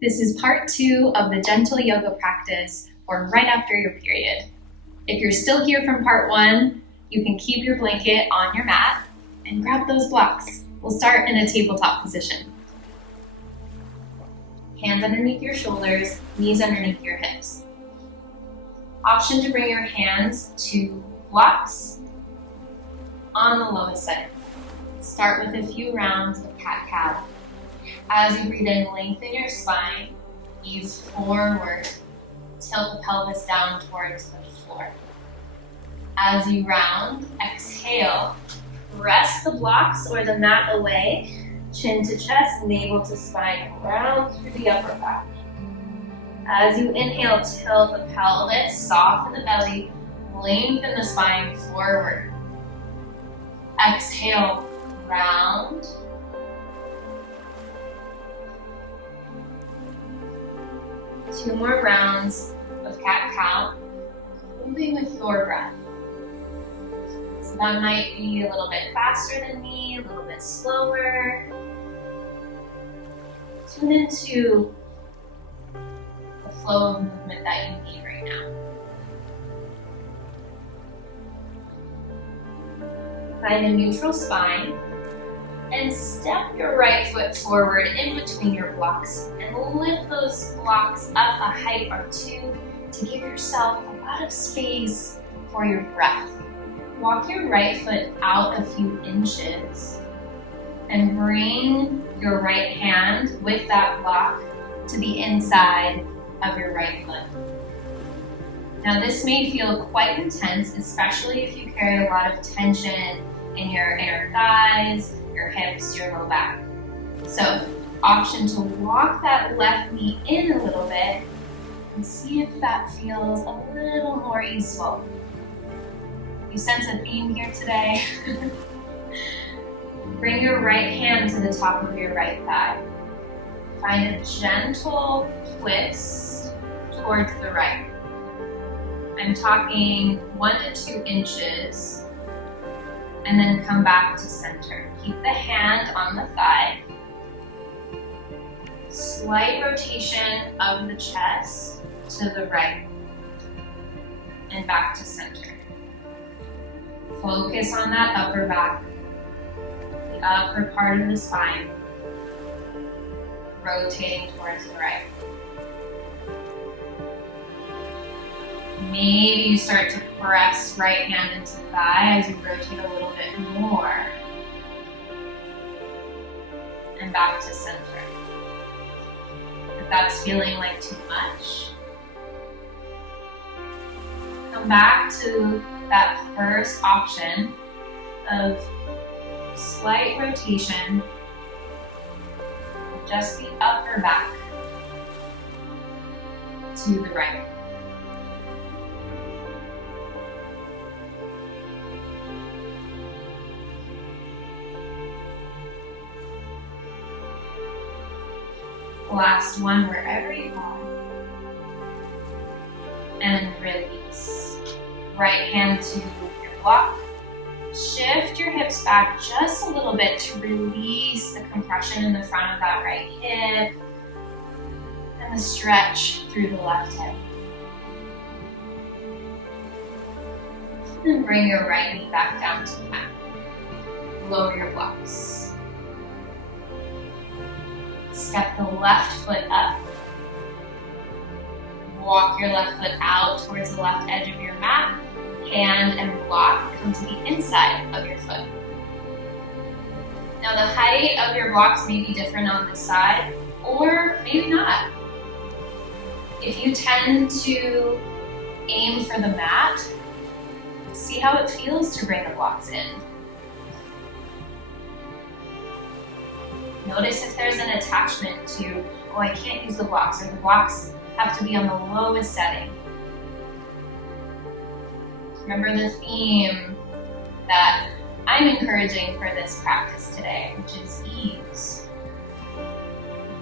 This is part 2 of the gentle yoga practice for right after your period. If you're still here from part 1, you can keep your blanket on your mat and grab those blocks. We'll start in a tabletop position. Hands underneath your shoulders, knees underneath your hips. Option to bring your hands to blocks on the lowest setting. Start with a few rounds of cat-cow. As you breathe in, lengthen your spine, ease forward, tilt the pelvis down towards the floor. As you round, exhale, press the blocks or the mat away, chin to chest, navel to spine, round through the upper back. As you inhale, tilt the pelvis, soften the belly, lengthen the spine forward. Exhale, round. Two more rounds of cat-cow, moving with your breath. So that might be a little bit faster than me, a little bit slower. Tune into the flow of movement that you need right now. Find a neutral spine and step your right foot forward in between your blocks and lift those blocks up a height or two to give yourself a lot of space for your breath. Walk your right foot out a few inches and bring your right hand with that block to the inside of your right foot. Now this may feel quite intense, especially if you carry a lot of tension in your inner thighs, your hips, your low back. So, option to walk that left knee in a little bit and see if that feels a little more easeful. You sense a theme here today? Bring your right hand to the top of your right thigh. Find a gentle twist towards the right. I'm talking 1 to 2 inches, and then come back to center. Keep the hand on the thigh. Slight rotation of the chest to the right and back to center. Focus on that upper back, the upper part of the spine, rotating towards the right. Maybe you start to press right hand into thigh as you rotate a little bit more. And back to center. If that's feeling like too much, come back to that first option of slight rotation, just the upper back to the right. Last one, wherever you are. And release. Right hand to your block. Shift your hips back just a little bit to release the compression in the front of that right hip and the stretch through the left hip. And bring your right knee back down to the mat. Lower your blocks. Step the left foot up. Walk your left foot out towards the left edge of your mat. Hand and block come to the inside of your foot. Now the height of your blocks may be different on this side, or maybe not. If you tend to aim for the mat, see how it feels to bring the blocks in. Notice if there's an attachment to, oh, I can't use the blocks, or the blocks have to be on the lowest setting. Remember the theme that I'm encouraging for this practice today, which is ease.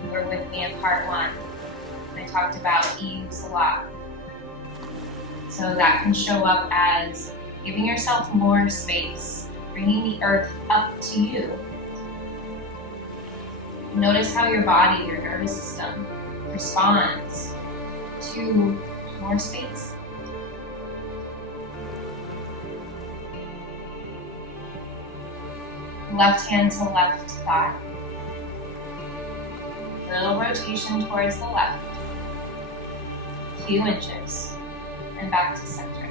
You were with me in part 1. I talked about ease a lot. So that can show up as giving yourself more space, bringing the earth up to you. Notice how your body, your nervous system, responds to more space. Left hand to left thigh. Little rotation towards the left. A few inches. And back to center.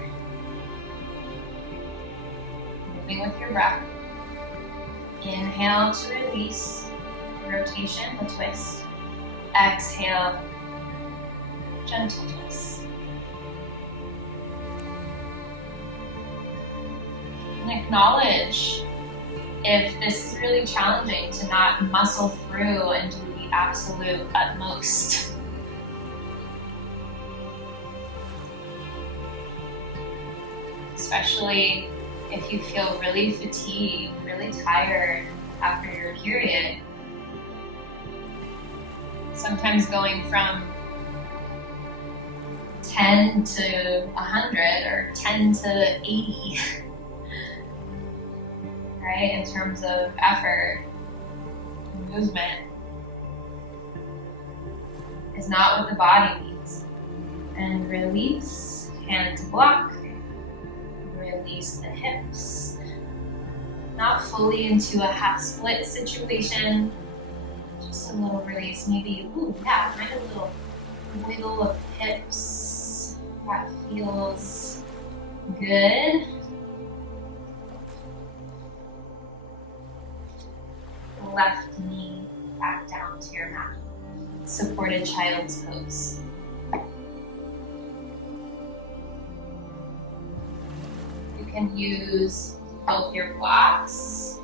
Moving with your breath. Inhale to release. Rotation, the twist. Exhale. Gentle twist. And acknowledge if this is really challenging to not muscle through and do the absolute utmost. Especially if you feel really fatigued, really tired after your period. Sometimes going from 10 to 100 or 10 to 80. Right, in terms of effort, movement, is not what the body needs. And release, hand to block, release the hips. Not fully into a half split situation, just a little release, maybe, find a little wiggle of hips. That feels good. Left knee back down to your mat. Supported child's pose. You can use both your blocks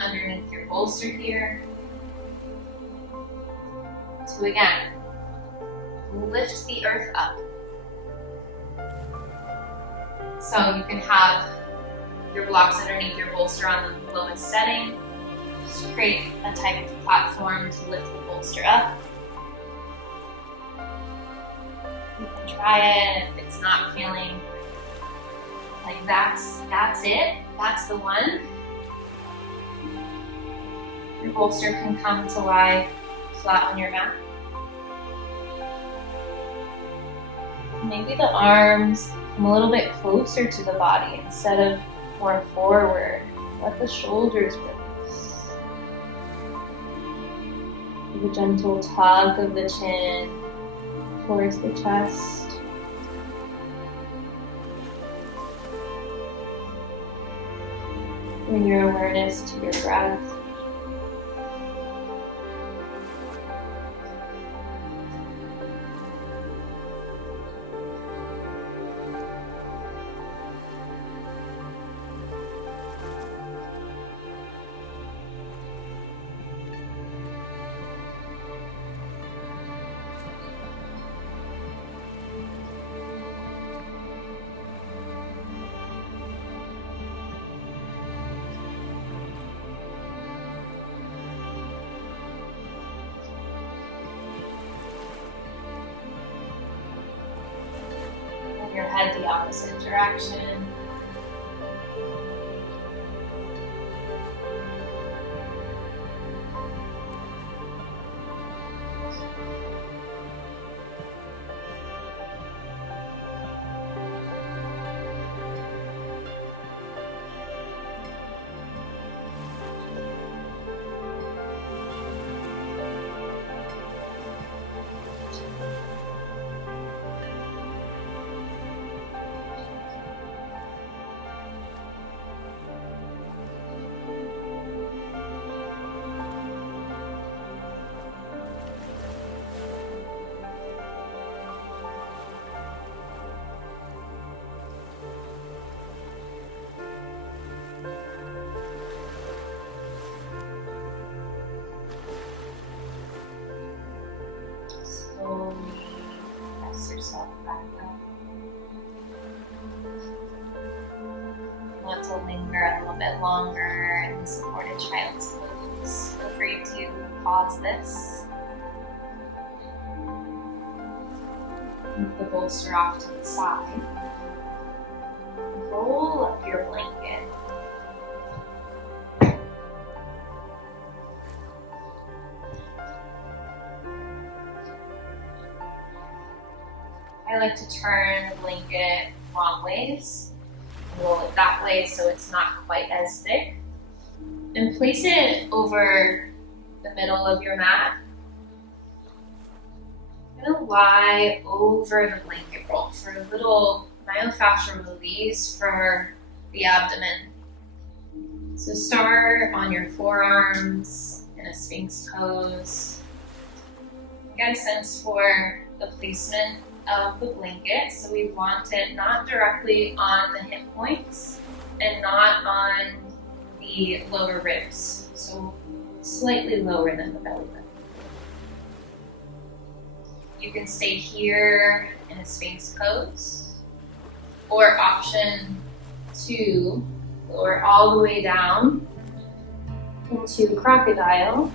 underneath your bolster here to again lift the earth up. So you can have your blocks underneath your bolster on the lowest setting. Just create a type of platform to lift the bolster up. You can try it if it's not feeling like that's it, that's the one. Your bolster can come to lie flat on your mat. Maybe the arms come a little bit closer to the body instead of more forward. Let the shoulders release. Give a gentle tug of the chin towards the chest. Bring your awareness to your breath. Your head the opposite direction. Slowly press yourself back up. You want to linger a little bit longer in the supported child's pose. Feel free to pause this. Move the bolster off to the side. Roll up your blanket. like to turn the blanket long ways. Roll it that way so it's not quite as thick. And place it over the middle of your mat. I'm gonna lie over the blanket roll for a little myofascial release for the abdomen. So start on your forearms in a sphinx pose. Get a sense for the placement of the blanket. So we want it not directly on the hip points and not on the lower ribs. So slightly lower than the belly button. You can stay here in a sphinx pose, or option 2, lower all the way down into crocodile,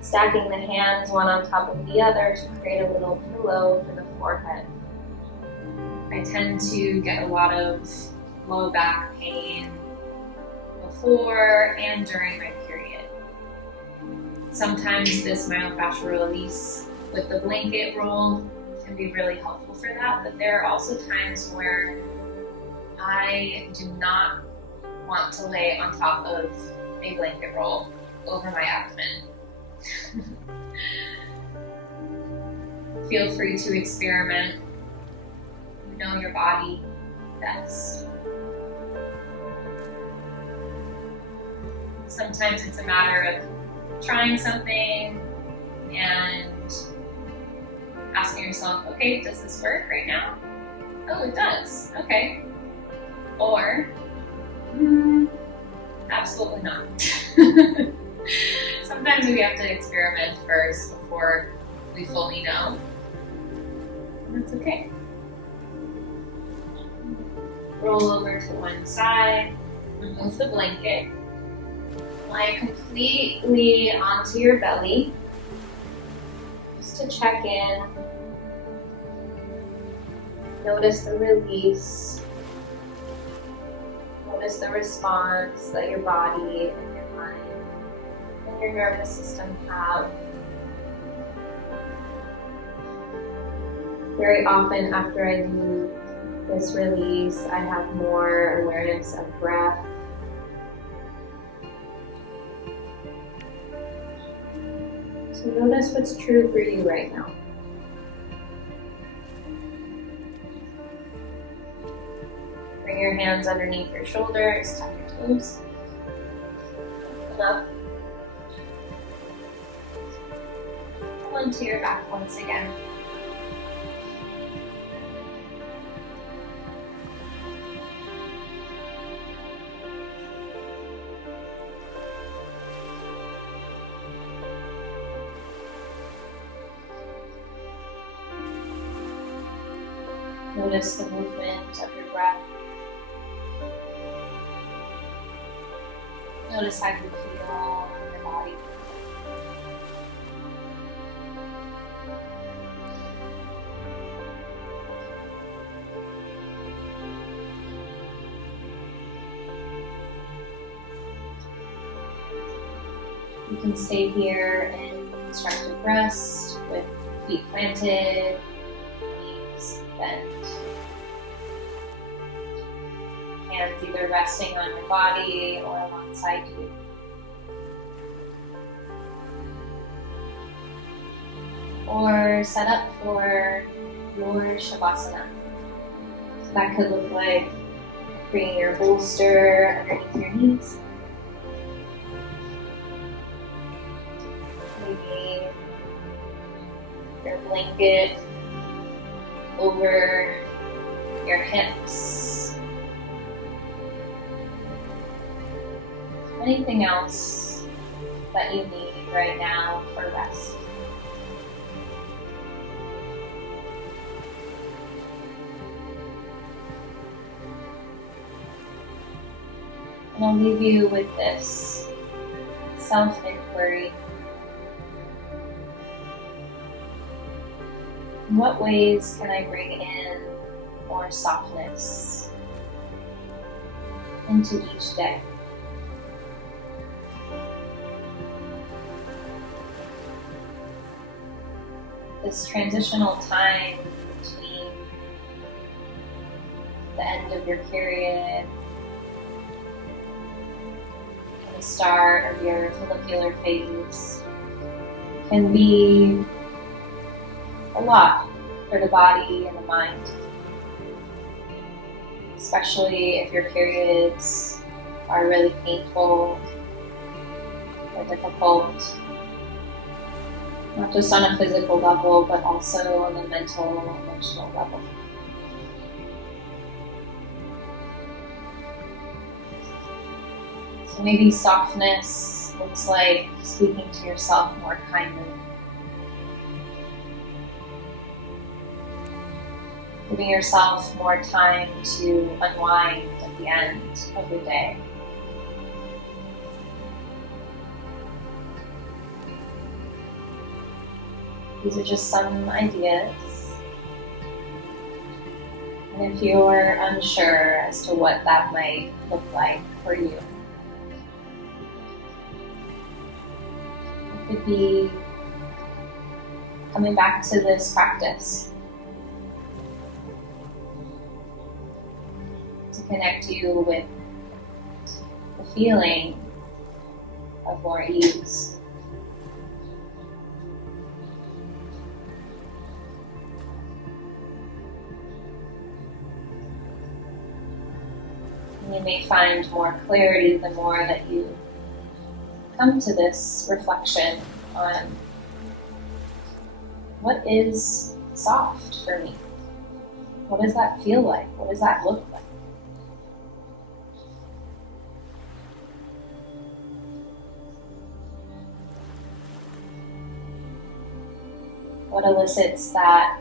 stacking the hands one on top of the other to create a little pillow for the forehead. I tend to get a lot of low back pain before and during my period. Sometimes this myofascial release with the blanket roll can be really helpful for that, but there are also times where I do not want to lay on top of a blanket roll over my abdomen. Feel free to experiment. You know your body best. Sometimes it's a matter of trying something and asking yourself, okay, does this work right now? Oh, it does. Okay. Or, absolutely not. Sometimes we have to experiment first before we fully know. And that's okay. Roll over to one side, remove the blanket, lie completely onto your belly, just to check in. Notice the release. Notice the response that your body and your mind and your nervous system have. Very often after I do this release, I have more awareness of breath. So notice what's true for you right now. Bring your hands underneath your shoulders, tuck your toes. Open up. Pull into your back once again. Notice the movement of your breath. Notice how you feel in your body. You can stay here in constructive rest with feet planted, knees bent. Hands either resting on your body or alongside you. Or set up for your Savasana. So that could look like bringing your bolster underneath your knees. Maybe your blanket over your hips. Anything else that you need right now for rest. And I'll leave you with this self-inquiry. In what ways can I bring in more softness into each day? This transitional time between the end of your period, the start of your follicular phase, can be a lot for the body and the mind, especially if your periods are really painful or difficult, not just on a physical level, but also on the mental and emotional level. So maybe softness looks like speaking to yourself more kindly, giving yourself more time to unwind at the end of your day. These are just some ideas. And if you're unsure as to what that might look like for you, it could be coming back to this practice to connect you with the feeling of more ease. You may find more clarity the more that you come to this reflection on what is soft for me. What does that feel like? What does that look like? What elicits that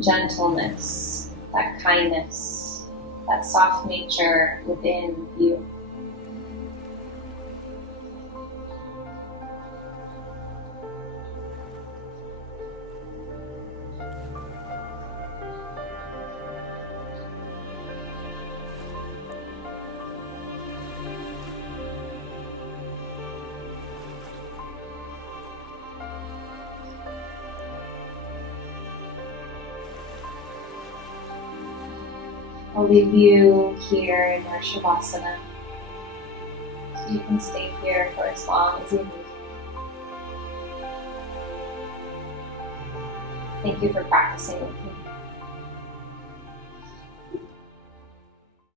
gentleness, that kindness, that soft nature within you? I'll leave you here in your Savasana, so you can stay here for as long as you need. Thank you for practicing with me.